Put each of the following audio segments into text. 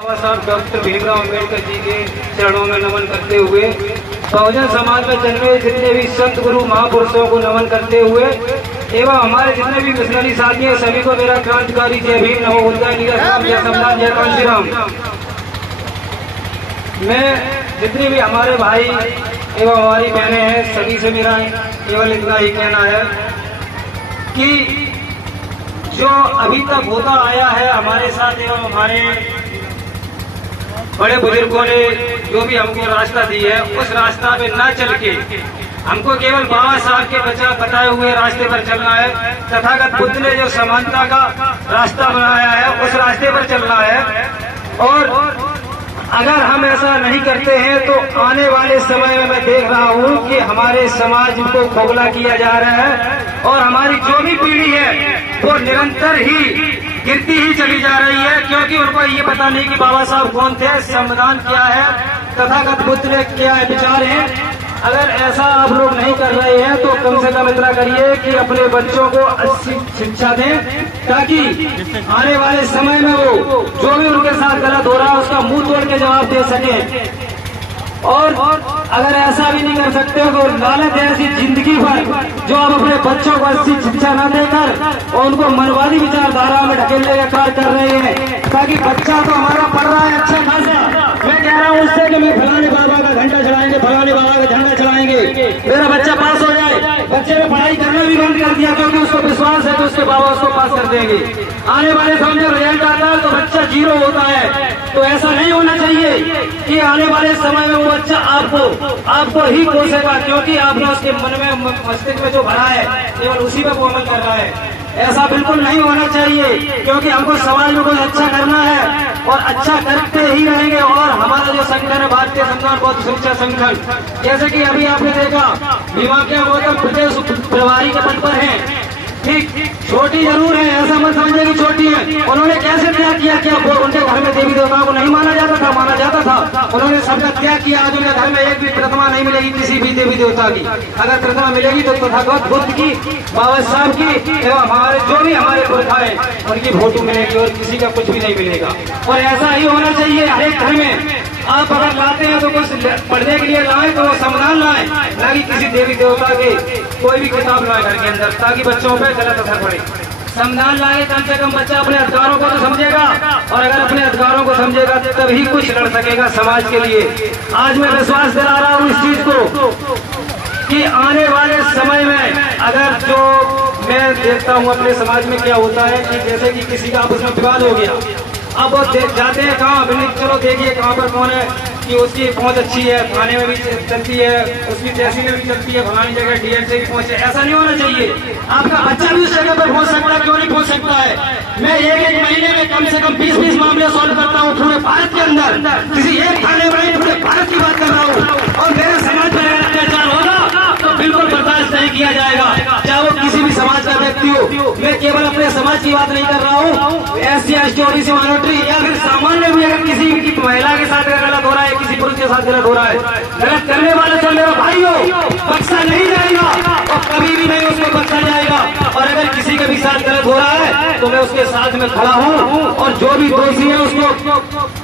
बाबा साहब डॉक्टर भीमराव अम्बेडकर जी के चरणों में नमन करते हुए बहुजन समाज में जन्मे जितने भी संत गुरु महापुरुषों को नमन करते हुए एवं हमारे जितने भी मिशनरी साथी हैं सभी को मेरा क्रांतिकारी जय भीम नमो बुद्धाय जय सम्राट जय कांशी राम। मैं जितने भी हमारे भाई एवं हमारी बहनें हैं सभी से मेरा केवल इतना ही कहना है कि जो अभी तक होता आया है हमारे साथ एवं हमारे बड़े बुजुर्गों ने जो भी हमको रास्ता दी है उस रास्ता पे न चल के हमको केवल बाबा साहब के बताए हुए रास्ते पर चलना है। तथागत बुद्ध ने जो समानता का रास्ता बनाया है उस रास्ते पर चलना है। और अगर हम ऐसा नहीं करते हैं तो आने वाले समय में मैं देख रहा हूँ कि हमारे समाज को खोखला किया जा रहा है और हमारी जो भी पीढ़ी है वो निरंतर ही गिरती ही चली जा रही है, क्योंकि उनको ये पता नहीं कि बाबा साहब कौन थे, संविधान क्या है, तथागत बुद्ध ने क्या विचार हैं। अगर ऐसा आप लोग नहीं कर रहे हैं तो कम से कम इतना करिए कि अपने बच्चों को अच्छी शिक्षा दें ताकि आने वाले समय में वो जो भी उनके साथ गलत हो रहा है उसका मुंह तोड़ के जवाब दे सके। और अगर ऐसा भी नहीं कर सकते तो लालच है ऐसी जिंदगी भर जो आप अपने बच्चों को अच्छी शिक्षा न देकर और उनको मनवादी विचारधारा में ढकेलने का कार्य कर रहे हैं, ताकि बच्चा तो हमारा पढ़ रहा है अच्छा खासा। मैं कह रहा हूँ उससे कि मैं फलाने बाबा का घंटा चलाएंगे, फलाने बाबा का झंडा चलाएंगे, मेरा बच्चा पास हो जाए। बच्चे ने पढ़ाई करना भी बंद कर दिया क्योंकि उसको विश्वास है कि उसके बाबा उसको पास कर देंगे। आने वाले समय जब रिजल्ट आता है तो बच्चा जीरो होता है। तो ऐसा नहीं होना चाहिए कि आने वाले समय में वो बच्चा आपको ही कोसेगा, क्योंकि आपने उसके मन में मस्तिष्क में जो भरा है केवल उसी पे वो अमल कर रहा है। ऐसा बिल्कुल नहीं होना चाहिए, क्योंकि हमको समाज में कुछ अच्छा करना है और अच्छा करते ही रहेंगे। और हमारा जो संगठन है भारतीय संविधान बौद्ध शिक्षा संगठन, जैसे कि अभी आपने देखा भीमा के गौतम प्रदेश प्रभारी के पद पर है, ठीक छोटी जरूर है, ऐसा मत समझे कि छोटी है। उन्होंने कैसे त्याग किया? क्या उनके घर में देवी देवताओं को नहीं माना जाता था? माना जाता था। उन्होंने सबका त्याग किया। आज उनके घर में एक भी प्रतिमा नहीं मिलेगी किसी भी देवी देवता की। अगर प्रतिमा मिलेगी तो तथागत बुद्ध की, बाबा साहब की एवं हमारे जो भी हमारे पुरखा है उनकी फोटो मिलेगी और किसी का कुछ भी नहीं मिलेगा। और ऐसा ही होना चाहिए हर एक घर में। आप अगर लाते हैं तो कुछ पढ़ने के लिए लाए तो वो संविधान लाए, ना कि किसी देवी देवता के कोई भी किताब लाए घर के अंदर, ताकि बच्चों पे गलत असर पड़े। संविधान लाए कम से कम बच्चा अपने अधिकारों को तो समझेगा, और अगर अपने अधिकारों को समझेगा तभी कुछ लड़ सकेगा समाज के लिए। आज मैं विश्वास दिला रहा हूँ इस चीज को कि आने वाले समय में अगर जो मैं देखता हूँ अपने समाज में क्या होता है कि जैसे कि किसी का आपस में विवाद हो गया, अब वो जाते हैं कहाँ, चलो देखिए कहाँ पर कौन है कि उसकी पहुंच अच्छी है, थाने में भी चलती है, उसकी तहसील में भी चलती है, फलानी जगह डीएम से भी पहुंचे। ऐसा नहीं होना चाहिए। आपका बच्चा भी उस जगह पर पहुंच सकता है, क्यों नहीं पहुंच सकता है? मैं एक महीने में कम से कम 20-20 मामले सॉल्व करता हूँ पूरे भारत के अंदर। किसी एक थाने में पूरे भारत की बात कर रहा हूँ। और मेरे समाज पर अगर अत्याचार होगा तो बिल्कुल बर्दाश्त नहीं किया जाएगा, चाहे वो किसी भी समाज का व्यक्ति हो। मैं केवल अपने समाज की बात नहीं कर रहा हूँ, एससी एसटी ओबीसी माइनॉरिटी या फिर सामान्य भी अगर किसी की महिला के साथ गलत हो रहा है, किसी पुरुष के साथ गलत हो रहा है, गलत करने वाले तो मेरा भाई हो, बख्शा नहीं जाएगा और कभी भी नहीं उसको बख्शा जाएगा। और अगर किसी के भी साथ गलत हो रहा है तो मैं उसके साथ में खड़ा हूँ, और जो भी दोषी है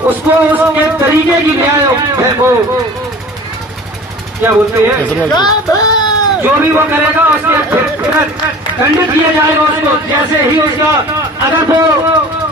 उसको उसके तरीके की न्याय क्या बोलते हैं, जो भी वो करेगा उसके दंडित किया जाएगा उसको। जैसे ही उसका अगर वो,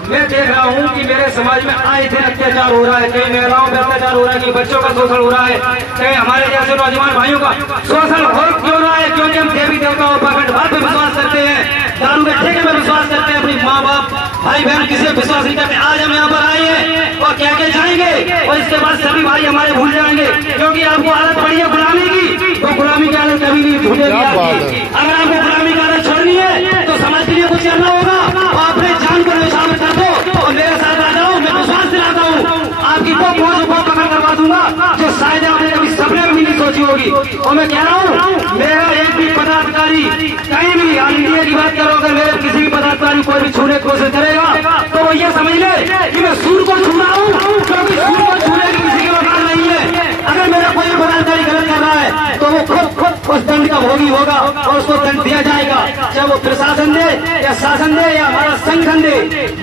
मैं देख रहा हूँ कि मेरे समाज में आए दिन अत्याचार हो रहा है, कई महिलाओं पर अत्याचार हो रहा है, कई बच्चों का शोषण हो रहा है, कई हमारे जैसे नौजवान भाइयों का शोषण हो क्यों रहा है? क्योंकि हम देवी देवताओं पर अखंडवाद पे विश्वास करते हैं, दारू के ठेके में विश्वास करते हैं, अपनी माँ बाप भाई बहन किसी विश्वास नहीं करते। आज हम यहाँ पर आए हैं और कह के जाएंगे और इसके बाद सभी भाई हमारे भूल जाएंगे, क्योंकि आपको आदत पड़ी है गुलामी की, तो गुलामी की आदत कभी नहीं भूलेगी आपकी। अगर आपको गुलामी की आदत छोड़नी है तो समाज के लिए कुछ करना होगा, और अपने जान को निशान कर दो और मेरे साथ आ जाओ। मैं विश्वास दिलाता हूँ आपकी वो पहुंच बहुत पकड़ करवा दूंगा जो शायद आपने कभी सपने में भी नहीं सोची होगी। और मैं कह रहा हूँ मेरा एक भी पदाधिकारी कहीं भी इंडिया की बात करो, अगर मेरे किसी भी पदाधिकारी कोई भी छूने की कोशिश करेगा तो वो ये समझ ले कि मैं सूर्य को छू रहा हूँ, क्योंकि सूर्य को छूने की किसी के औकात नहीं है। अगर मेरा कोई पदाधिकारी गलत कर रहा है तो वो खुद उस दंड का भोगी होगा और उसको दंड दिया जाएगा, चाहे वो प्रशासन दे या शासन दे या हमारा संगठन दे।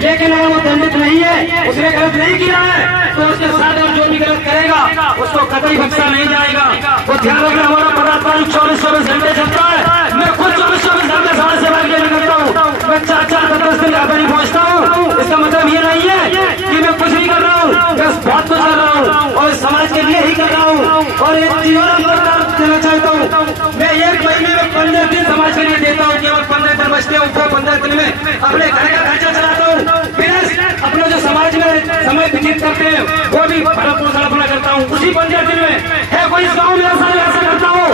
लेकिन अगर वो दंडित नहीं है, उसने गलत नहीं किया है, तो उसके साथ और जो भी गलत करेगा उसको कतई बख्शा नहीं जाएगा। वो ध्यान रखना, हमारा पदाधिकारी 24 घंटे चलता है। मैं खुद 24 घंटे समाज सेवा के लिए करता हूँ। मैं 4-4 10 दिन यहाँ पर नहीं पहुँचता हूँ। इसका मतलब ये नहीं है कि मैं कुछ नहीं कर रहा हूँ, बस बहुत कुछ कर रहा हूँ और समाज के लिए ही कर रहा हूँ। और एक जीवन देना चाहता हूँ। मैं 1 महीने में 15 दिन समाज के लिए देता हूँ। केवल 15 दिन बचते हैं, उनको 15 दिन में अपने घर का खर्चा चलाता हूँ। अपने जो समाज में समय व्यतीत करते हैं वो भी भरण पोषण अपना करता हूँ। उसी 15 दिन में है कोई इस गाँव में ऐसा करता हूँ,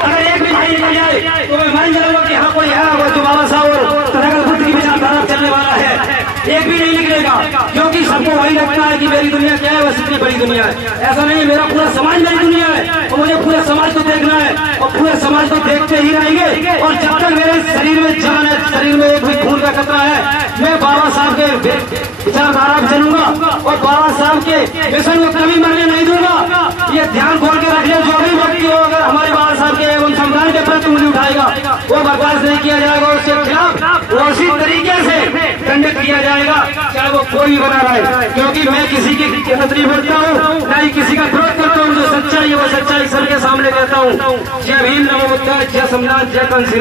अगर एक भी भाई निकल जाए तो मैं मान जाऊंगा कि हाँ कोई है वो जो बाबा साहब और तथागत बुद्ध की विचारधारा चलने वाला है। एक भी नहीं निकलेगा, क्योंकि सबको वही लगता है कि मेरी दुनिया क्या है, बस इतनी बड़ी दुनिया है। ऐसा नहीं है, मेरा पूरा समाज मेरी दुनिया है और मुझे पूरे समाज को देखना है और पूरे समाज को देखते ही रहेंगे। और जब तक मेरे शरीर में जान है, शरीर में एक भी खून का कतरा है, मैं बाबा साहब के विचारधारा में चलूंगा और बाबा साहब के मिशन को कभी मरने नहीं दूंगा। ये ध्यान खोल के रखिए, जो भी व्यक्ति हो अगर हमारे बाबा साहब के एवं संविधान के प्रति उंगली उठाएगा वो बर्दाश्त नहीं किया जाएगा। उसके खिलाफ उसी तरीके से दंडित किया जाएगा, चाहे वो कोई भी बना रहे। क्योंकि मैं किसी की इज्जत नहीं करता हूँ, न ही किसी का विरोध करता हूँ। जो सच्चाई है वो सच्चाई सबके सामने कहता हूँ। जय भीम, नमो बुद्धाय, जय संविधान, जय कांसी।